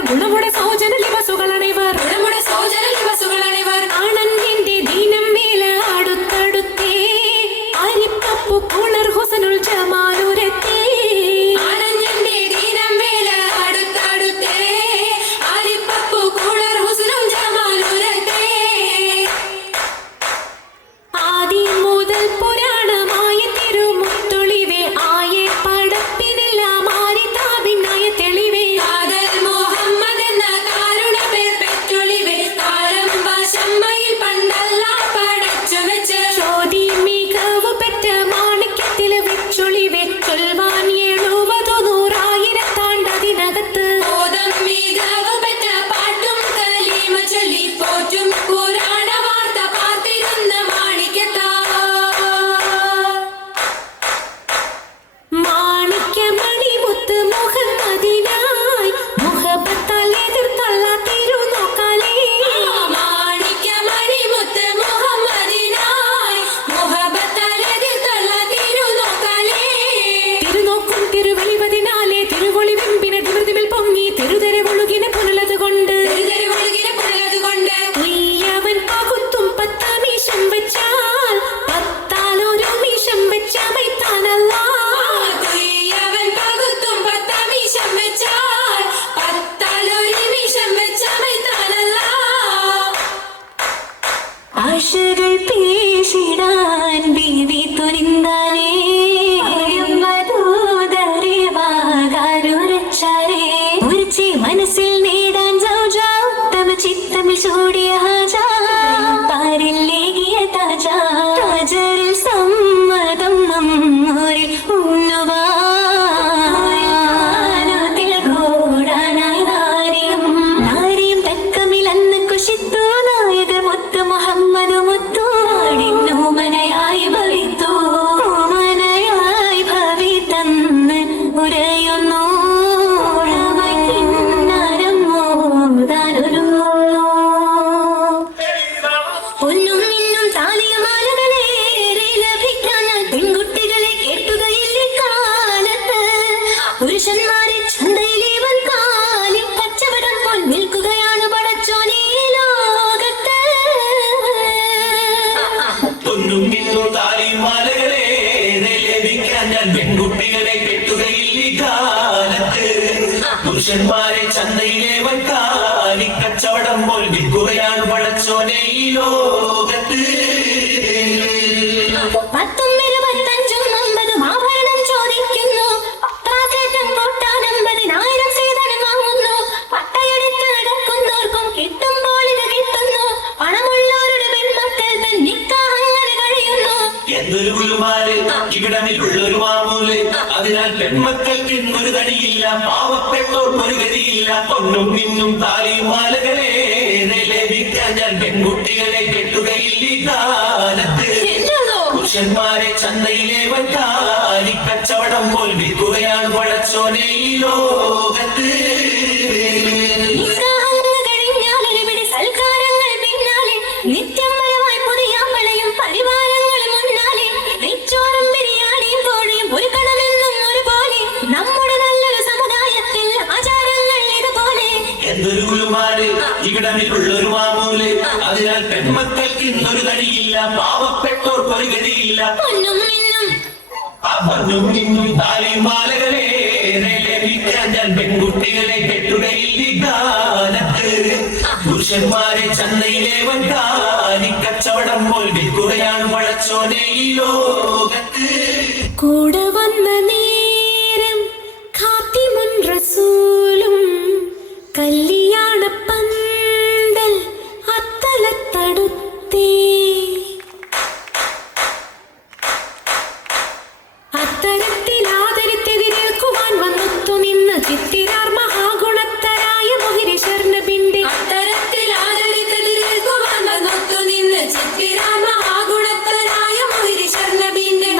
ഗുണമുടെ സൗജന്യ ദിവസുകളണിവർ ആണന്റെ ദീനം മേല അടുത്തടുത്തേ അരിപ്പപ്പു കുളർ ഹുസനുൽ ജമാലുരത്തേ ആണന്റെ ദീനം മേല അടുത്തടുത്തേ അരിപ്പപ്പു കുളർ ഹുസനുൽ ജമാലുരത്തേ ആദ്യം മുതൽ പുരാണമായ തിരുമുത്തൊളിവേ ആയെ പടപ്പിനെല്ലാം ആരിതാപിന്നായ തെളിവേ കാതൽ മുഹമ്മദ് എന്ന കാരുണ പേർ പെറ്റൊളിവേ കാലം ഭാഷമ്മയിൽ പണ്ടല്ല പടച്ചു വെച്ച് ചോതി മികവ് പെറ്റ മാണിക്യത്തിൽ വെച്ചൊളിവേ ചൊൽവാൻ 70 താണ്ടതിനകത്ത് ബോധം മികവ് പെറ്റ പാട്ടും കലീമ ചൊല്ലി പോറ്റും പുരാണ വാർത്ത പാർത്തിരുന്ന മാണിക്യത്താ മാണിക്യമണിമുത്ത് മുഹമ്മദിനായി മുഹബത്താൽ എതിർത്തല്ല തിരുനോക്കാലേ മാണിക്യമണിമുത്ത് മുഹമ്മദിനായി മുഹബത്താൽ എതിർത്തല്ല തിരുനോക്കാലേ തിരുനോക്കും തിരുവളിവതിനാലെ തിരുവൊളി വെമ്പിന ദിമൃതിമിൽ പൊങ്ങി തിരുതരെ ഒഴുകിനെ പുനലത് കൊണ്ട് ഉയ്യവൻ പകുത്തും 10 മീശം വെച്ചാൽ 10 ഒരു മീശം വെച്ച മൈത്താനല്ല ഉയ്യവൻ പകുത്തും 10 മീശം വെച്ചാൽ 10 ഒരു മീശം വെച്ച മൈത്താനല്ല ആശകൾ പേശിടാൻ ബീവി തുനിന്താനേ മനസ്സിൽ നേടാൻ ചിത്തമിൽ ചൂടിയ പാരില്ലേകിയ താജറിൽ സമ്മതം നമ്മൂരിൽ ഉണ്ണുവാനത്തിൽ കൂടാനായി നാരിയും തക്കമിൽ അന്ന് കുശിത്തു നായകർ മുത്തു മുഹമ്മദ് മുത്തു ഓമനയായി ഭവിത്തു ഓമനയായി ഭവിതന്ന് ഉരയുന്നു പൊന്നും മിന്നും താലിയമാലകളേറെ ലഭിക്കാൻ പെൺകുട്ടികളെ കേട്ടുകയില്ല കാലത്ത് പുരുഷന്മാരെ ചന്തയിലേവൻ കാലി കച്ചവടം പോൽ നിൽക്കുകയാണ് പടച്ചോനേ ലോകത്ത് പൊന്നും മിന്നും താലിമാലകളേറെ ലഭിക്കാൻ ഞാൻ പെൺകുട്ടികളെ കെട്ടുകയില്ല കാലത്ത് പുരുഷന്മാരെ ചന്തയിലേവൻ കാലി കച്ചവടം പോൽ വിൽക്കുകയാണ് പടച്ചോനെ ഈ ലോകത്ത് 10 25 50 ആഭരണം ചോദിക്കുന്നു പത്രാസേറ്റം കൊട്ടാൻ 50,000 സേതനം വാങ്ങുന്നു പട്ടയെടുത്ത് നടക്കുന്നവർക്കും കിട്ടുമ്പോൾ ഇത് കിട്ടുന്നു പണമുള്ളവരുടെ പെൺമക്കൾ തൻ നിക്കാഹ് അങ്ങനെ കഴിയുന്നു എന്തൊരു ഗുരുമാര് ഇവിടമിലുള്ളൊരു മാമൂല് അതിനാൽ പെൺമക്കൾക്ക് ഇന്നൊരു തടിയില്ല പാവപ്പെട്ടോർക്കൊരു ഗതിയില്ല പൊന്നും മിന്നും താലിമാലകളേറെ ലഭിക്കാൻ ഞാൻ പെൺകുട്ടികളെ കെട്ടുകയില്ല കാലത്ത് പുരുഷന്മാരെ ചന്തയിലേവൻ കാലി കച്ചവടം പോൽ വിൽക്കുകയാണ് പടച്ചോനെ ഈ ലോകത്ത് സൽക്കാരങ്ങൾ പിന്നാലെ നിത്യം വരവായി പുതിയാമ്പളയും പരിവാരങ്ങൾ മുന്നാലെ നെയ്ച്ചോറും ബിരിയാണിയും കോഴിയും ഒരുക്കണമെന്നും ഒരുപോലെ നമ്മുടെ നല്ലൊരു സമുദായത്തിൽ ആചാരങ്ങൾ ഇതുപോലെ എന്തൊരു ഗുരുമാര് ഇവിടമിലുള്ളൊരു മാമൂല് അതിനാൽ പെൺമക്കൾക്ക് ഇന്നൊരു തടിയില്ല പാവപ്പെട്ടോർക്കൊരു ഗതിയില്ല പൊന്നും മിന്നും പൊന്നും മിന്നും താലിമാലകളേറെ ലഭിക്കാൻ ഞാൻ പെൺകുട്ടികളെ കെട്ടുകയില്ല കാലത്ത് പുരുഷന്മാരെ ചന്തയിലേവൻ കാലി കച്ചവടം പോൽ വിൽക്കുകയാണ് പടച്ചോനെ ഈ ലോകത്ത് കൂടെ വന്ന നേരം ഖാത്തിമുൻ റസൂലും കല്യാണ പന്തൽ അത്തലത്തടുത്തേ അത്തരത്തിൽ ആദരിത്തെതിരേൽക്കുവാൻ വന്നൊത്തു നിന്ന് ചിത്തിരാർ മഹാഗുണത്തരായ മുഹിരിശർ നബിന്റെ അത്തരത്തിൽ ആദരിത്തെതിരേൽക്കുവാൻ വന്നൊത്തു നിന്ന് ചിത്തിരാർ മഹാഗുണത്തരായ മുഹിരിശർ നബിന്റെ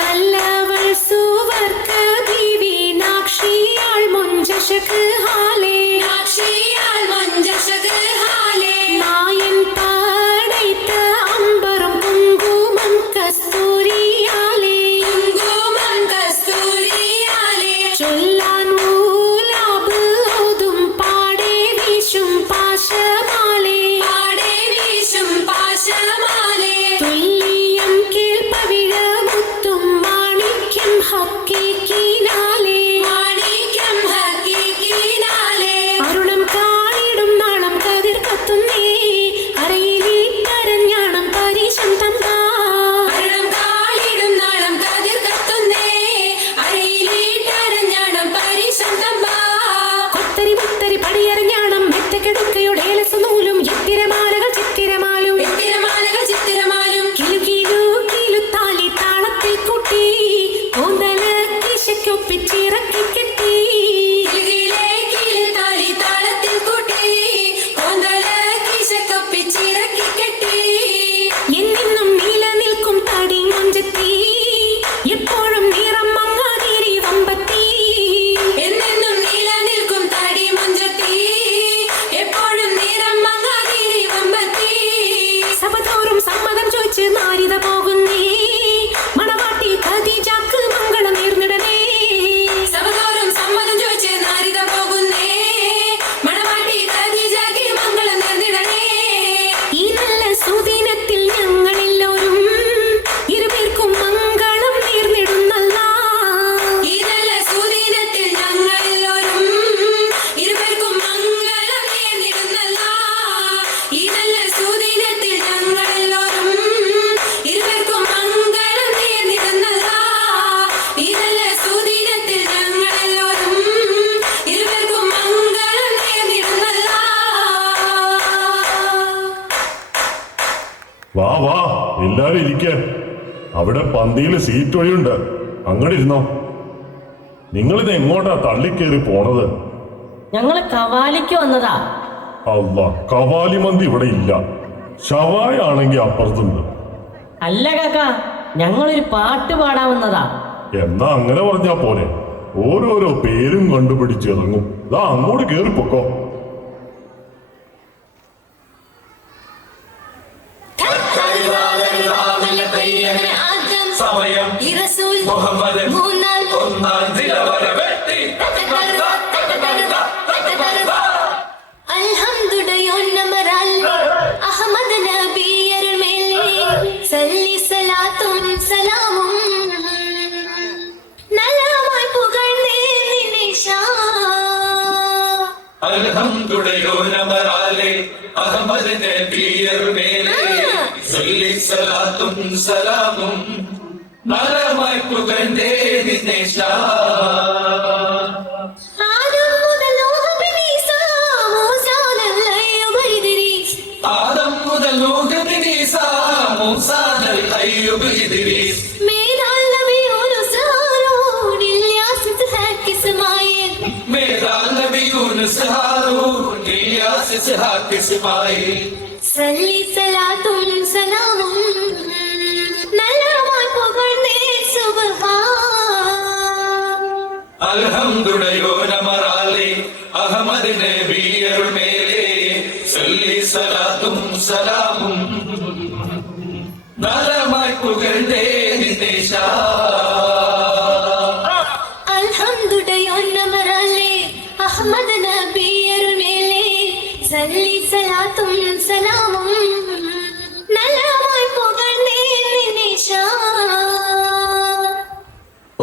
പത്തരി മുത്തരി പടിയറിഞ്ഞാണം മെത്തക്കെടുക്കയുടെ ഏലസുനൂലും ചിത്തിരമാലകൾ ചിത്തിരമാലും കിലു കിലു കിലുത്താലി താളത്തിൽ കൂട്ടി കൂന്തല് കിശയ്ക്കൊപ്പിച്ചിറക്കി കെട്ടി എന്നെന്നും നിലനിൽക്കും തടി മൊഞ്ചത്തി എപ്പോഴും നിറം മങ്ങാതിരി വമ്പത്തി എന്നെന്നും നിലനിൽക്കും തടി മൊഞ്ചത്തി എപ്പോഴും നിറം മങ്ങാതിരി വമ്പത്തി സഭതോറും സമ്മതം ചോദിച്ച് നാരിത പോകുന്നേ മണവാട്ടി ഖദീജക്ക് മംഗളം നേർന്നിടണേ സഭതോറും സമ്മതം ചോദിച്ച് നാരിത പോകുന്നേ മണവാട്ടി ഖദീജക്ക് മംഗളം നേർന്നിടണേ ഈ നല്ല സുദിനത്തിൽ ഞങ്ങളെല്ലാവരും ഇരുപേർക്കും മംഗളം നേർന്നിടുന്നല്ല ഈ നല്ല സുദിനത്തിൽ ഞങ്ങളെല്ലാവരും ഇരുപേർക്കും മംഗളം നേർന്നിടുന്നല്ല ഈ നല്ല സുദിനത്തിൽ ഞങ്ങളെല്ലാവരും ഇരുപേർക്കും മംഗളം നേർന്നിടുന്നല്ല ഈ നല്ല സുദിനത്തിൽ ഞങ്ങളെല്ലാവരും ഇരുപേർക്കും മംഗളം നേർന്നിടുന്നല്ല. വാ വാ എല്ലാരും ഇരിക്ക. അവിടെ പന്തിയിൽ സീറ്റ് വഴിയുണ്ട്, അങ്ങോട്ട് ഇരുന്നോ. നിങ്ങളിത് എങ്ങോട്ടാ തള്ളിക്കേറി പോണത്? ഞങ്ങള് കവാലിക്ക് വന്നതാ. അല്ല, കവാലി മന്തി ഇവിടെ ഇല്ല. ഷവായ ആണെങ്കി അപ്പുറത്തുണ്ട്. അല്ല കാക്ക, ഞങ്ങളൊരു പാട്ട് പാടാൻ വന്നതാ. എന്നാ അങ്ങനെ പറഞ്ഞാ പോരെ. ഓരോരോ പേരും കണ്ടുപിടിച്ച് ഇറങ്ങും. ദാ അങ്ങോട്ട് കേറിപ്പോക്കോ. സമയം മുഹമ്മദ് ഒന്നാം ദിലവര വെട്ടി അഹമ്മദ് നബിയർ മേലെ സല്ലി സലാത്തും സലാമും നല്ലമായി പുകഴ്ന്നേ നിനേശാ. അൽഹംദുലില്ലാഹി അഹമ്മദ് നബിയർ മേലെ സല്ലി സലാത്തും സലാമും നല്ലമായി പുകഴ്ന്നേ നിനേശാ. ആദം മുതൽ നൂഹ് ബിൻ ഈസാ മൂസാ അയ്യൂബ് ഇദ്രീസ് ആദം മുതൽ നൂഹ് ബിൻ ഈസാ മൂസാ അയ്യൂബ് ഇദ്രീസ് മേധാൽ നബി യൂനുസ് ഹാറൂൻ ഇല്യാസ് ഇസ്ഹാഖ് ഇസ്മായിൽ മേധാൽ നബി യൂനുസ് ഹാറൂൻ ഇല്യാസ് ഇസ്ഹാഖ് ഇസ്മായിൽ സല്ലി സലാത്തും സലാമും നല്ലമായി പുകഴ്ന്നേ സുബ്ഹാൻ. അൽഹംദുലില്ലാഹി അഹമ്മദ് നബിയർ മേലെ സല്ലി സലാത്തും സലാമും നല്ലമായി പുകഴ്ന്നേ നിനേശാ. അൽഹംദുലില്ലാഹി അഹ്മദ് നബിയർ മേലെ സല്ലി സലാത്തും സലാമും നല്ലമായി പുകഴ്ന്നേ നിനേശാ.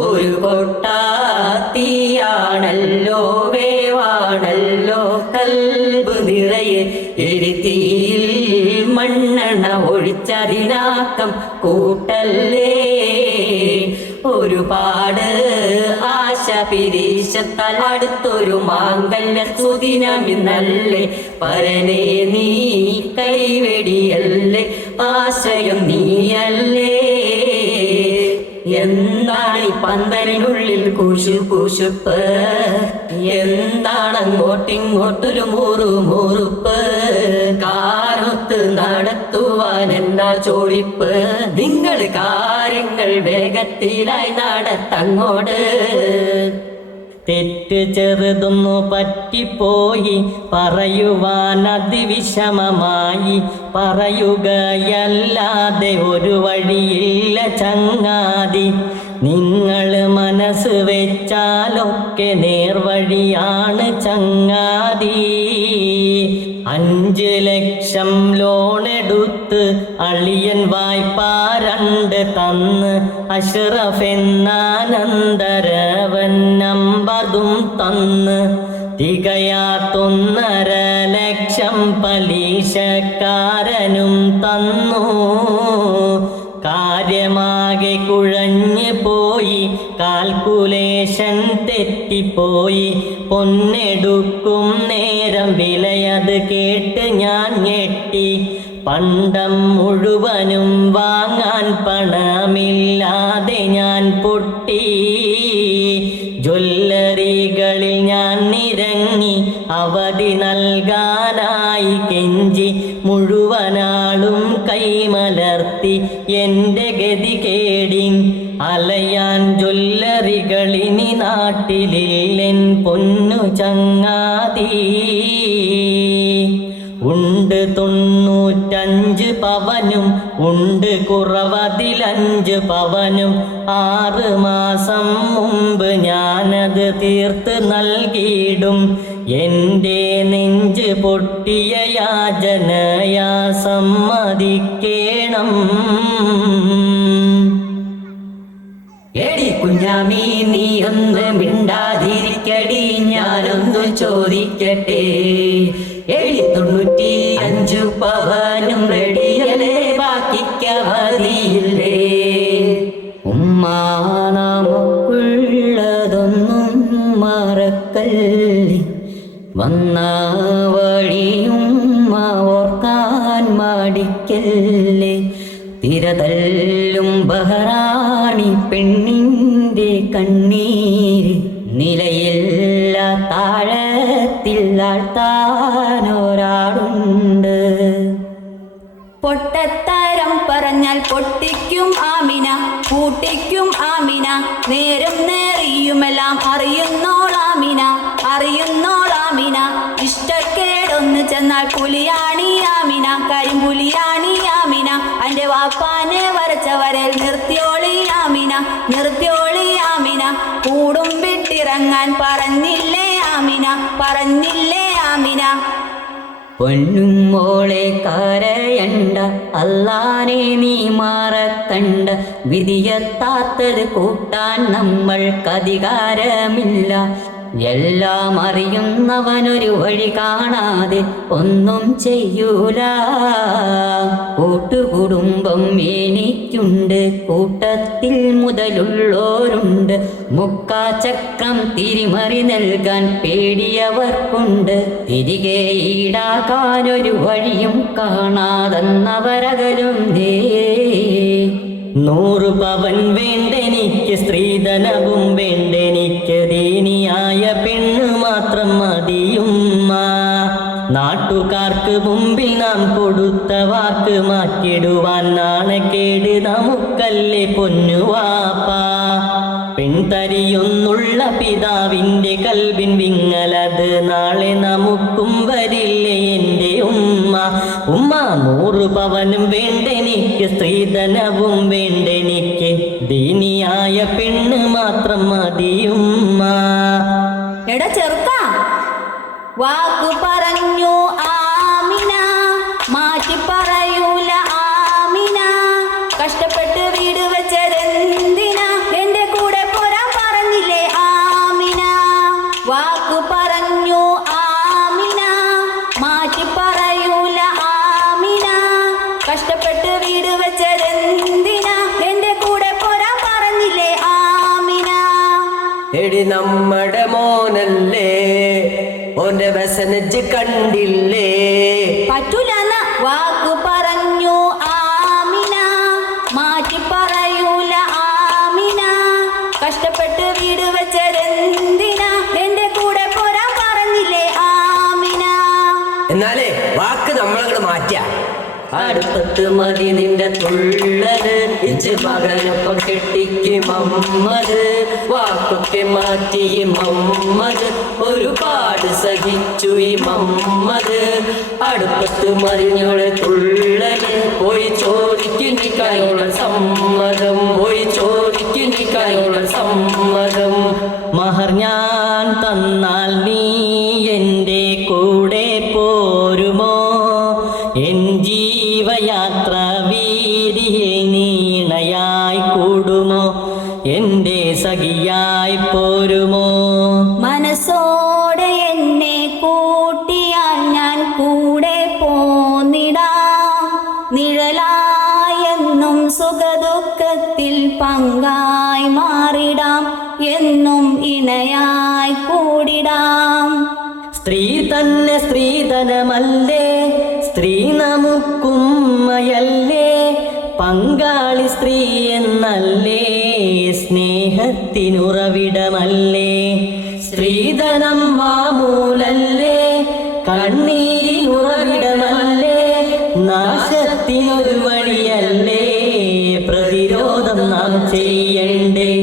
ഒരു പൊട്ടാത്തിയാണല്ലോ വേവാണല്ലോ കൽബ് നിറയെ എരുത്തിയിൽ മണ്ണെണ്ണ ഒഴിച്ചതിനാക്കം കൂട്ടല്ലേ. ഒരുപാട് ആശ പിരീശത്താൽ അടുത്തൊരു മാംഗല്യ സുദിനമിന്നല്ലേ. പരനെ നീ കൈവെടിയല്ലേ, ആശയം നീയല്ലേ. എന്താണ് ഈ പന്തലിനുള്ളിൽ കുശുകുശുപ്പ്, എന്താണ് അങ്ങോട്ടിങ്ങോട്ടൊരു മുറുമുറുപ്പ്. കാരൊത്ത് നടത്തുവാൻ എന്താ ചോടിപ്പ്, നിങ്ങൾ കാര്യങ്ങൾ വേഗത്തിലായി നടത്തങ്ങോട്. തെറ്റ് ചെറുതൊന്നു പറ്റിപ്പോയി പറയുവാൻ അതിവിഷമമായി, പറയുകയല്ലാതെ ഒരു വഴിയില്ല ചങ്ങാതി. നിങ്ങൾ മനസ്സ് വെച്ചാലൊക്കെ നേർവഴിയാണ് ചങ്ങാതി. 5 ലക്ഷം ലോണെടുത്ത് അളിയൻ വായ്പ 2 തന്ന്, അഷ്റഫ് എന്നാനന്തരവൻ നമ്പതും തന്ന്, തികയാത്തൊന്നര ലക്ഷം പലിശക്കാരനും തന്നു. കാര്യമാകെ കുഴഞ്ഞു പോയി, കാൽക്കുലേഷൻ തെറ്റി ഞെട്ടിപ്പോയി. പൊന്നെടുക്കും നേരം വിലയത് കേട്ട് ഞാൻ ഞെട്ടി. പണ്ടം മുഴുവനും വാങ്ങാൻ പണമില്ലാതെ ഞാൻ പൊട്ടി. ജ്വല്ലറികളിൽ ഞാൻ നിരങ്ങി അവധി നൽകാനായി കെഞ്ചി. മുഴുവനാളും കൈമലർത്തി എൻ്റെ ഗതി കേടിൻ. അലയാൻ ജ്വല്ലറികളിനി നാട്ടിലില്ലെൻ പൊന്നു ചങ്ങാതി. ഉണ്ട് 95 പവനും ഉണ്ട് കുറവതിൽ5 പവനും. 6 മാസം മുമ്പ് ഞാനത് തീർത്ത് നൽകിയിടും. എൻ്റെ നെഞ്ച് പൊട്ടിയ യാചനയാ സമ്മതിക്കേണം. എടി കുഞ്ഞാമി നീ ഒന്ന് മിണ്ടാതിരിക്കടി, ഞാനൊന്നു ചോദിക്കട്ടെ. 95 പവനും റെഡിയല്ലേ, ബാക്കിക്കവധിയില്ലേ? ഉമ്മ നമുക്കുള്ളതൊന്നും മറക്കല്ലേ, വന്ന വഴിയുമ്മ ഓർക്കാൻ മടിക്കല്ലേ. തിരതല്ലും ബഹറാണി പെണ്ണിൻ്റെ കണ്ണീര്, നിലയില്ല താഴത്തിൽ ആഴ്ത്താനൊരാളുണ്ട്. പൊട്ടത്തരം പറഞ്ഞാൽ പൊട്ടിക്കും ആമിന, കൂട്ടിക്കും ആമിന. നേരും നേറിയുമെല്ലാം അറിയുന്നോളാമിന, അറിയുന്നോളാമിന. ഇഷ്ടക്കേടൊന്ന് ചെന്നാൽ പുലിയാണി ആമിന, കരിമ്പുലിയാണി ആമിന. എൻ്റെ വാപ്പാനെ വരച്ച വരൽ നിർത്തിയോളി ആമിന, നിർത്തിയോളി ആമിന. കൂടും വിട്ടിറങ്ങാൻ പറഞ്ഞില്ലേ ആമിന, പറഞ്ഞില്ലേ ആമിന. പൊന്നും മോളെ കരയണ്ട, അല്ലാനെ നീ മറക്കണ്ട. വിധിയെത്താത്തത് കൂട്ടാൻ നമ്മൾക്കധികാരമില്ല. എല്ലാം അറിയുന്നവനൊരു വഴി കാണാതെ ഒന്നും ചെയ്യൂല. കൂട്ടുകുടുംബം എനിക്കുണ്ട്, കൂട്ടത്തിൽ മുതലുള്ളോരുണ്ട്. മുക്കാചക്രം തിരിമറി നൽകാൻ പേടിയവർക്കുണ്ട്. തിരികെ ഈടാക്കാനൊരു വഴിയും കാണാതെന്നവരകലുന്നേ. 100 പവൻ വേണ്ടെനിക്ക്, സ്ത്രീധനവും വേണ്ടെനിക്ക്. ദീനിയായ പെണ്ണ് മാത്രം മതിയുമ്മ. നാട്ടുകാർക്ക് മുമ്പിൽ നാം കൊടുത്ത വാക്ക് മാറ്റിടുവാൻ നാണക്കേട് നമുക്കല്ലേ പൊന്നുവാപ്പ. പെൺതരിയൊന്നുള്ള പിതാവിൻ്റെ കൽബിൻ വിങ്ങലത് നാളെ നമുക്കും വരില്ലേ എൻ്റെ ഉമ്മ. ഉമ്മ 100 പവനും വേണ്ടെനിക്ക്, സ്ത്രീധനവും വേണ്ടെനിക്ക്. ദീനിയായ പെണ്ണ് മാത്രം മതിയുമ്മ. എടാ ചെറുക്ക, വാക്കു പറഞ്ഞു ആമിന, മാറ്റി പറയൂല ആമിന. കഷ്ടപ്പെട്ട് വീട് വെച്ചതെന്തിനാ, എൻ്റെ കൂടെ പോരാൻ പറഞ്ഞില്ലേ ആമിന. വാക്കു പറഞ്ഞു ആമിന, മാറ്റി പറയൂല ആമിന. കഷ്ടപ്പെട്ട് വീട് വെച്ചതെന്തിനാ, എൻ്റെ കൂടെ പോരാൻ പറഞ്ഞില്ലേ ആമിന. എടി നമ്മടെ മോനല്ലേ, ഓന്റെ മെസ്സേജ് കണ്ടില്ലേ? പറ്റൂലെന്ന് വാക്കു പറഞ്ഞു ആമിന, മാറ്റി പറയൂല ആമിന. കഷ്ടപ്പെട്ട് വീട് വെച്ചതെന്തിനാ, എൻ്റെ കൂടെ പോരാൻ പറഞ്ഞില്ലേ ആമിന. എന്നാലേ വാക്ക് നമ്മളങ്ങോട്ട് മാറ്റിയ. അടുപ്പത്ത് മതി നിന്റെ തുള്ളല്, ഇച്ച് മകനൊപ്പം കെട്ടിക്ക് മമ്മത്. വാക്കൊക്കെ മാറ്റി മമ്മത്, ഒരുപാട് സഹിച്ചു ഈ മമ്മത്. അടുപ്പത്ത് മറിഞ്ഞോളെ തുള്ളല്, പോയി ചോദിക്കുന്നിക്കായുള്ള സമ്മതം, പോയി ചോദിക്കുന്നിക്കായുള്ള സമ്മതം. മഹർ ഞാൻ തന്നാൽ നീ എൻ്റെ കൂടെ പോരുമോ? എൻ ജീവയാത്ര വീതിയിൽ നീണയായി കൂടുമോ? എൻ്റെ സഖിയായി പോരുമോ? മനസ്സോടെ എന്നെ കൂട്ടിയാൽ ഞാൻ കൂടെ പോന്നിടാം. നിഴലായെന്നും സുഖദുഃഖത്തിൽ പങ്കായി മാറിടാം. എന്നും ഇണയായി സ്ത്രീ തന്നെ സ്ത്രീധനമല്ലേ, സ്ത്രീ നമുക്കുമ്മയല്ലേ, പങ്കാളി സ്ത്രീ എന്നല്ലേ, സ്നേഹത്തിനുറവിടമല്ലേ. സ്ത്രീധനം മാമൂലല്ലേ, കണ്ണീരിനുറവിടമല്ലേ, നാശത്തിനൊരു വഴിയല്ലേ, പ്രതിരോധം നാം ചെയ്യണ്ടേ.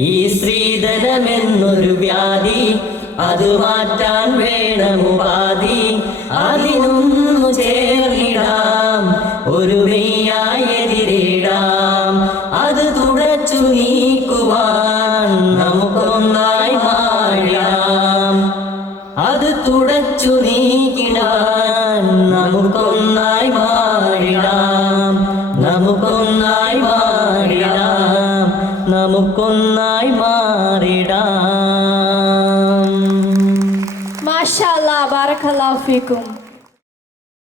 ഈ സ്ത്രീധനമെന്നൊരു വ്യാധി, അത് മാറ്റാൻ വേണമുപാധി. അതിനൊന്നു ചേർന്നിടാം, ഒരുമയായി എതിരിടാം. അത് തുടച്ചു നീക്കുവാൻ നമുക്കൊന്നായി മാറിടാം. അത് തുടച്ചു നീക്കിടാൻ നമുക്കൊന്നായി മാറിടാം. നമുക്കൊന്നായി മാറിടാം. നമുക്കൊന്നായി മാറിടാം. മാഷാ അല്ലാ, ബാറക്കല്ലാഹു ഫീക്കും.